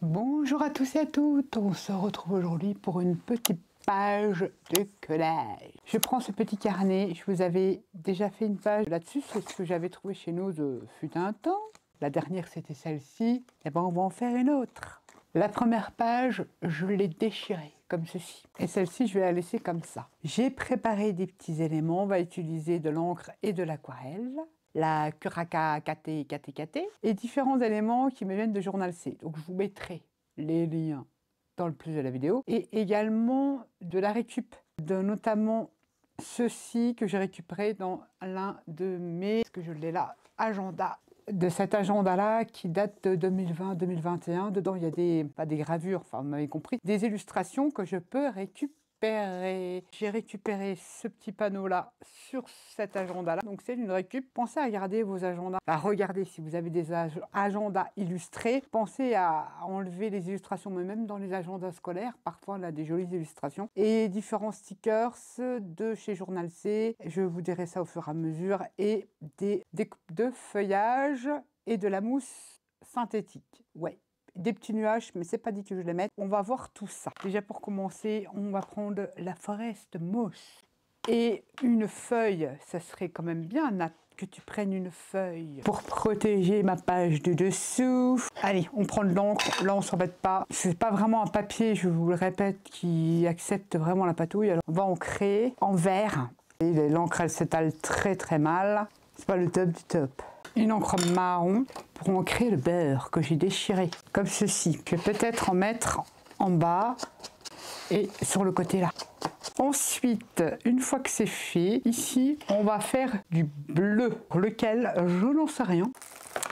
Bonjour à tous et à toutes, on se retrouve aujourd'hui pour une petite page de collage. Je prends ce petit carnet, je vous avais déjà fait une page là-dessus, c'est ce que j'avais trouvé chez nous fut un temps. La dernière c'était celle-ci, et ben on va en faire une autre. La première page, je l'ai déchirée comme ceci. Et celle-ci, je vais la laisser comme ça. J'ai préparé des petits éléments, on va utiliser de l'encre et de l'aquarelle, la curaka katé et différents éléments qui me viennent de Journal C. Donc je vous mettrai les liens dans le plus de la vidéo et également de la récup, notamment ceci que j'ai récupéré dans l'un de mes, que je l'ai là, agenda. De cet agenda-là qui date de 2020-2021. Dedans, il y a pas des gravures, enfin, vous m'avez compris, des illustrations que je peux récupérer. J'ai récupéré ce petit panneau-là sur cet agenda-là. Donc, c'est une récup. Pensez à regarder vos agendas. À regarder si vous avez des agendas illustrés. Pensez à enlever les illustrations, mais même dans les agendas scolaires. Parfois, on a des jolies illustrations. Et différents stickers de chez Journal C. Je vous dirai ça au fur et à mesure. Et des découpes de feuillage et de la mousse synthétique. Ouais. Des petits nuages, mais c'est pas dit que je les mette. On va voir tout ça. Déjà pour commencer, on va prendre la forest mousse. Et une feuille, ça serait quand même bien, Nat, que tu prennes une feuille pour protéger ma page du dessous. Allez, on prend de l'encre. Là, on s'embête pas. C'est pas vraiment un papier, je vous le répète, qui accepte vraiment la patouille. Alors, on va en créer en vert. Et l'encre, elle s'étale très très mal. C'est pas le top du top. Une encre marron pour ancrer le beurre que j'ai déchiré, comme ceci. Je vais peut-être en mettre en bas et sur le côté là. Ensuite, une fois que c'est fait, ici, on va faire du bleu, lequel je n'en sais rien.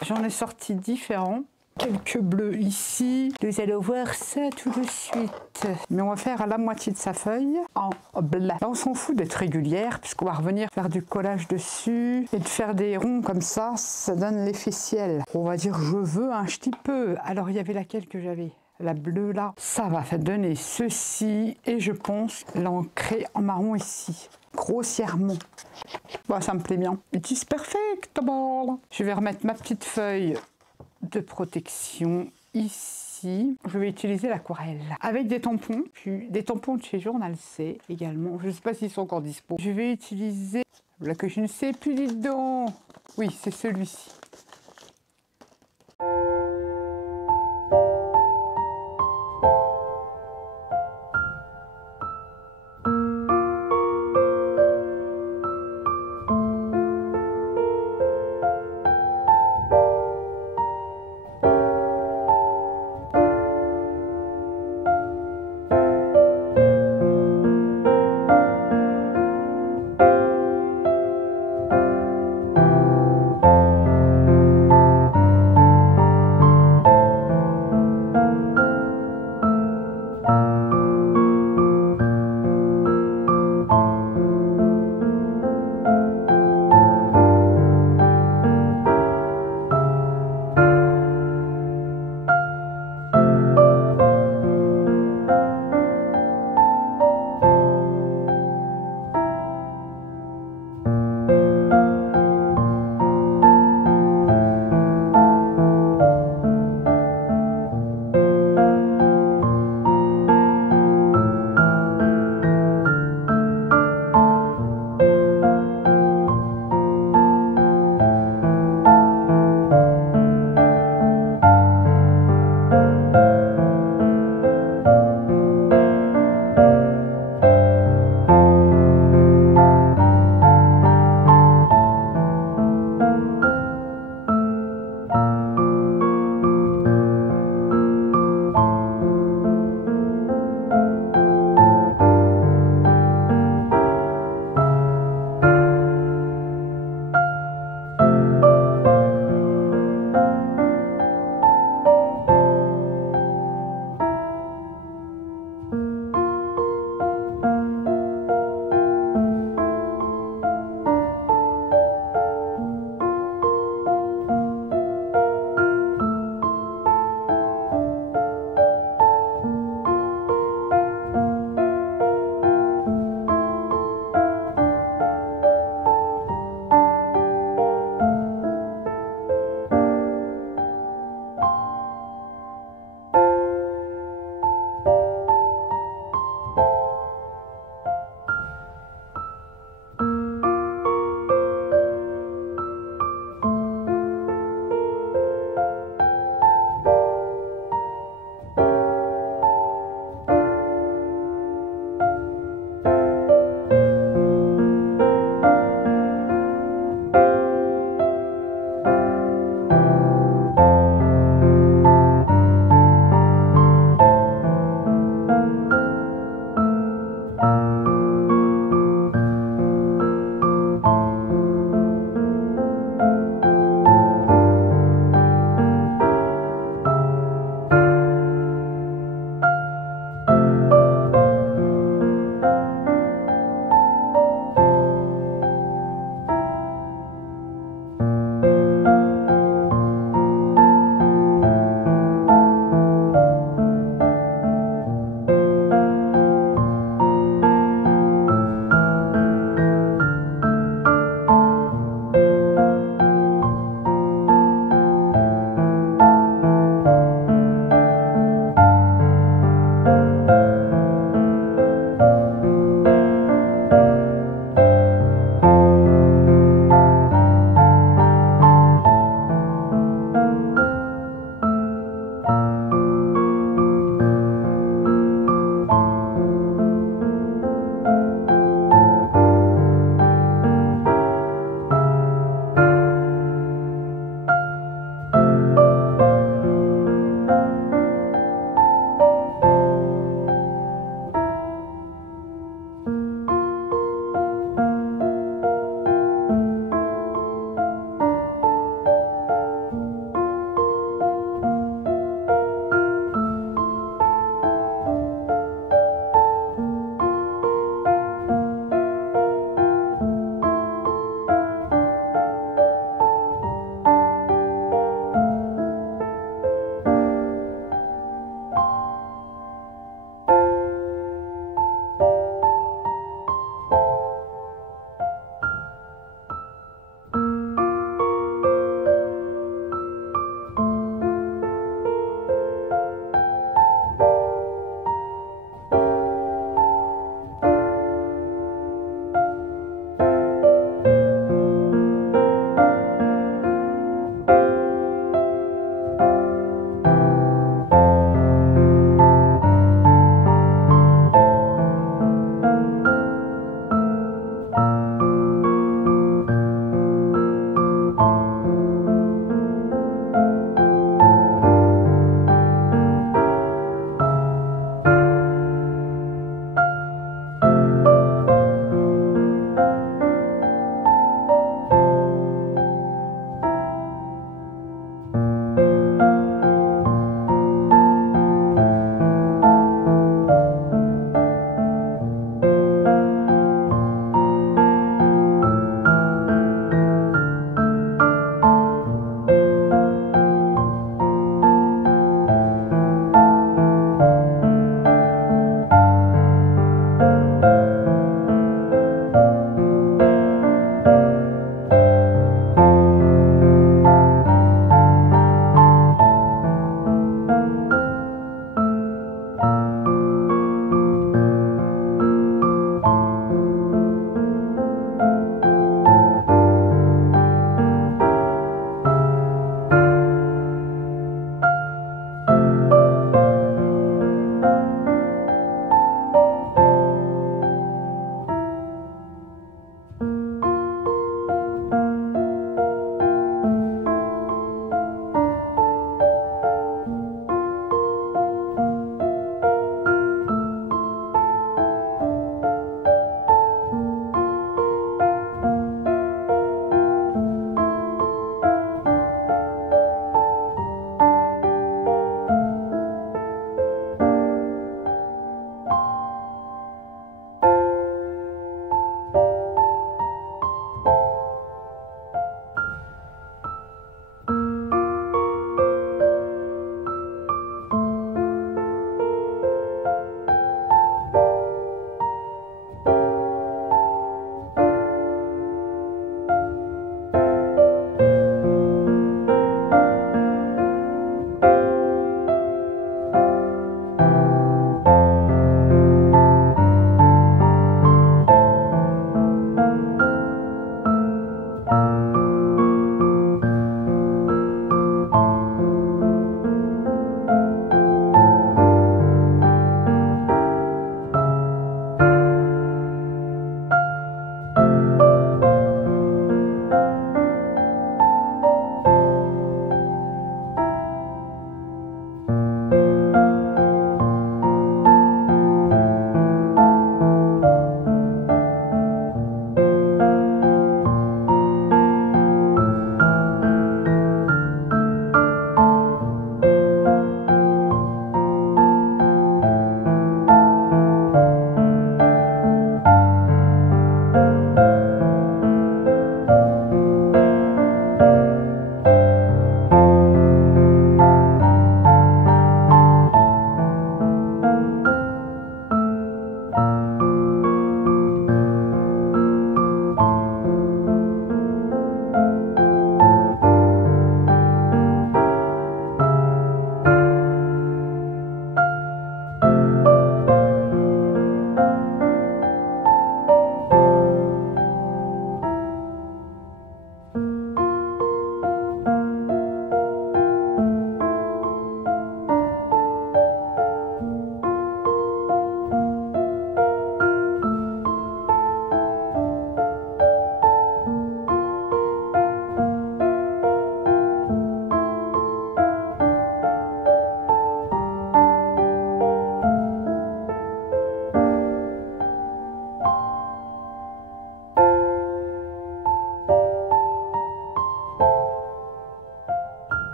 J'en ai sorti différents. Quelques bleus ici, vous allez voir ça tout de suite. Mais on va faire à la moitié de sa feuille en blanc. Là, on s'en fout d'être régulière puisqu'on va revenir faire du collage dessus et de faire des ronds comme ça, ça donne l'effet ciel. On va dire je veux un petit peu. Alors il y avait laquelle que j'avais? La bleue là. Ça va donner ceci et je pense l'ancrer en marron ici. Grossièrement. Bon, ça me plaît bien. It is perfect. Je vais remettre ma petite feuille de protection ici. Je vais utiliser l'aquarelle avec des tampons, puis des tampons de chez Journal C également. Je ne sais pas s'ils sont encore dispo. Je vais utiliser là que je ne sais plus, dites donc. Oui, c'est celui-ci.